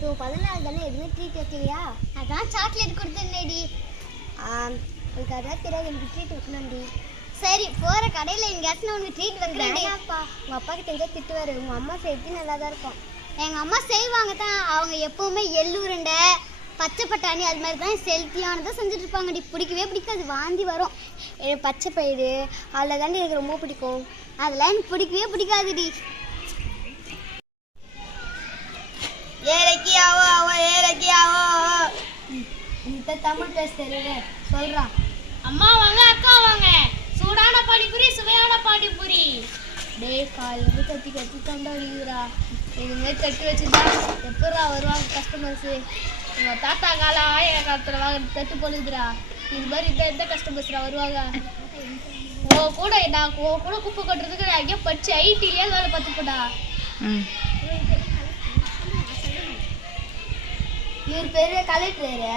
நேற்று 14 தானே எதுவுமே ட்ரீட் வைக்கலையா? அதான் சாக்லேட் கொடுத்துருந்தேடி. எனக்கு அதான் தெரியாது, எனக்கு ட்ரீட் வைக்கணும்டி. சரி, போகிற கடையில் எங்கேயாச்சும் உனக்கு ட்ரீட் வைக்கிறேன்ப்பா. உங்கள் அப்பாவுக்கு தெரிஞ்சால் திட்டுவார். உங்கள் அம்மா செய்து நல்லா தான் இருக்கும். எங்கள் அம்மா செய்வாங்க தான். அவங்க எப்போவுமே எள்ளுருண்டை, பச்சை பட்டாணி அது மாதிரி தான் ஹெல்த்தியானதான் செஞ்சுட்டு இருப்பாங்கடி. பிடிக்கவே பிடிக்காது, வாந்தி வரும். எனக்கு பச்சை பயிறு அதில் தாண்டி எனக்கு ரொம்ப பிடிக்கும். அதெல்லாம் எனக்கு பிடிக்கவே பிடிக்காதுடி. ஏலக்கியாவோ அவோ ஏலக்கியாவோ இந்த தமிழ் பேச தெரியல சொல்கிறான். அம்மா வாங்க, அக்கா வாங்க. சூடான பானிபூரி, சுவையான பானிபூரி. டேய், காலையில கத்தி கத்தி கொண்டாடுகிறா. இதுமாதிரி கட்டி வச்சுட்டா எப்படா வருவாங்க கஸ்டமர்ஸு? எங்கள் தாத்தா காலம் என் காலத்தில் வாங்க தட்டு போடுதுடா. இது மாதிரி எந்த கஸ்டமர்ஸ்டா வருவாங்க? கூட நான் கூட குப்பை கொட்டுறதுக்கு நான் எங்கேயோ படிச்சு ஐடிலேயே வேலை பார்த்துப்படா. இவர் பெரிய கலெக்டரு,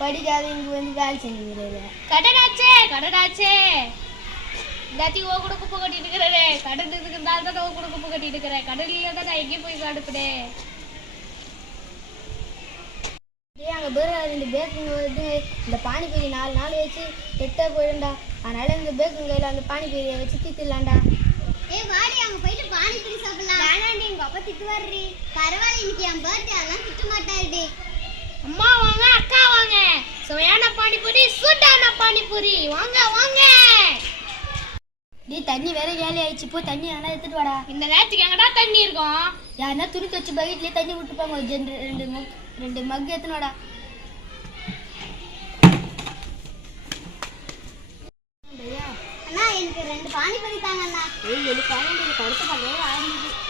படிக்காத இங்கே வந்து வேலை செஞ்சுக்கிறாரு. கடனாச்சே எல்லாத்தையும் ஓ கூட குப்பை கட்டிட்டு இருக்கிறே. கடன் இருக்கிறதால தான் ஓ கூட குப்பை கட்டிட்டு இருக்கிறேன். கடன்லயே தான் நான் எங்கேயும் போய் அனுப்புனேன். அங்கே பேர் 2 பேக்குங்க வந்து இந்த பானிபூரி 4 நாள் வச்சு கெட்டாக போயிடும்டா. அதனால இந்த பேக்குங்க கையில் அந்த பானிபூரியை வச்சு திட்டுலாம்டா. வாடி, அங்கே போயிட்டு பானிபூரி சாப்பிடலாம். வேணாண்டி, எங்கள் அப்பா திட்டுவாரி. பரவாயில்ல, இன்னைக்கு என் பர்த்டே, அதெல்லாம் திட்ட மாட்டாருடி. அம்மா வாங்க, அக்கா வாங்க. சுவையான பானிபூரி, சூடான பானிபூரி. வாங்க வாங்க. டீ, தண்ணி வேற ஏழை ஆயிடுச்சு. போய் தண்ணி ஆனால் எடுத்துட்டு வாடா. இந்த நேரத்துக்கு எங்கடா தண்ணி இருக்கும்? யாருன்னா துணி துவச்சு பக்கெட்லேயே தண்ணி விட்டுப்பாங்க. 2 மக் எடுத்துன்னு வாடா. அண்ணா, எனக்கு 2 பானிபூரி தாங்க அண்ணா. எனக்கு அடுத்த பக்கம்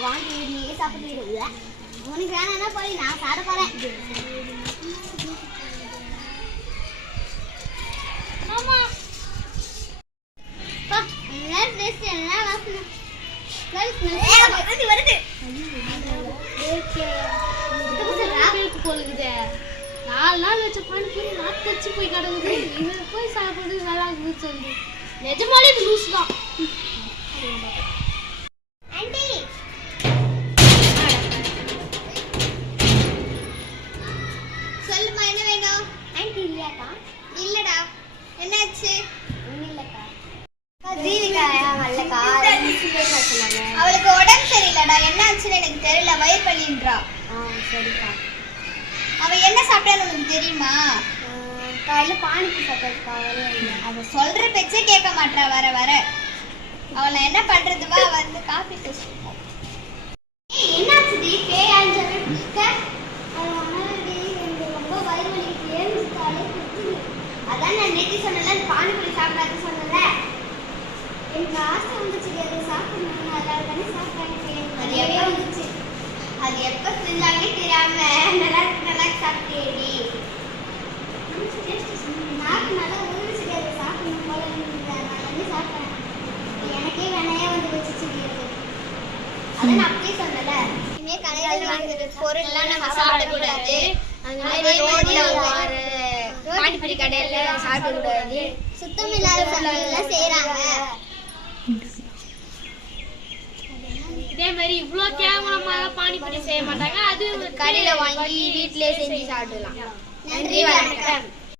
வாங்கி நீயே சாப்பிட்டு. உனக்கு வேணாம்னா போய் நான் சாப்பிட போறேன். ஆமா வருது. 4 நாள் வச்ச பானிபூரி நாட்டு வச்சு போய் கிடக்குது. இது போய் சாப்பிடுறது நல்லா இருக்குன்னு சொல்லி நிஜமாலே இது லூஸ் தான். ஆண்டி, சொல்லுமா, என்ன வேணும்? ஆண்டி இல்லையாக்கா? இல்லடா, என்னாச்சு? ஒன்றும் இல்லைக்கா. அவளுக்கு உடம்பு சரியில்லடா. என்னாச்சுன்னு எனக்கு தெரியல, வயிறு வலின்றா. சரிக்கா. அவ என்ன சாப்பிட்டான்னு உனக்கு தெரியுமா? காலையில பானிபூரி சாப்பிட்டா. அவ சொல்ற பேச்சே கேட்க மாட்டா. வர வர அவளை என்ன பண்றதுவா? வந்து காஃபி குடிச்சிருக்கோம். என்னாச்சு டி? பேயான்னு சொல்லிட்டு ரொம்ப வயிறு வலிக்கு ஏந்துட்டாலே குடிச்சு. அதான் நான் நேற்று சொன்னல, பானிபூரி சாப்பிடாது சொன்னல. எனக்கு ஆசை வந்துச்சு, அதை சாப்பிடணும். நல்லா தானே சாப்பிட்டாங்க. நிறையவே வந்துச்சு. அது எப்போ செஞ்சாலே தெரியாம நல்லா சாப்பிட்டேடி. நாக்கு நல்லா ஊறிச்சு, அதை சாப்பிடணும் போல நான் வந்து சாப்பிட்டேன். எனக்கே வேணையா வந்து வச்சுச்சு. அதான் நான் அப்படியே சொன்னல, இனிமே கடையில் வாங்குற பொருள்லாம் நம்ம சாப்பிடக்கூடாது. பானிபூரி கடையில சாப்பிடக்கூடாது. சுத்தம் இல்லாத பொருள்லாம் செய்யறாங்க. இதே மாதிரி இவ்வளோ கேவலமா பானிபூரி செய்ய மாட்டாங்க. அது கடையில வாங்கி வீட்டிலே செஞ்சு சாப்பிடலாம். நன்றி, வணக்கம்.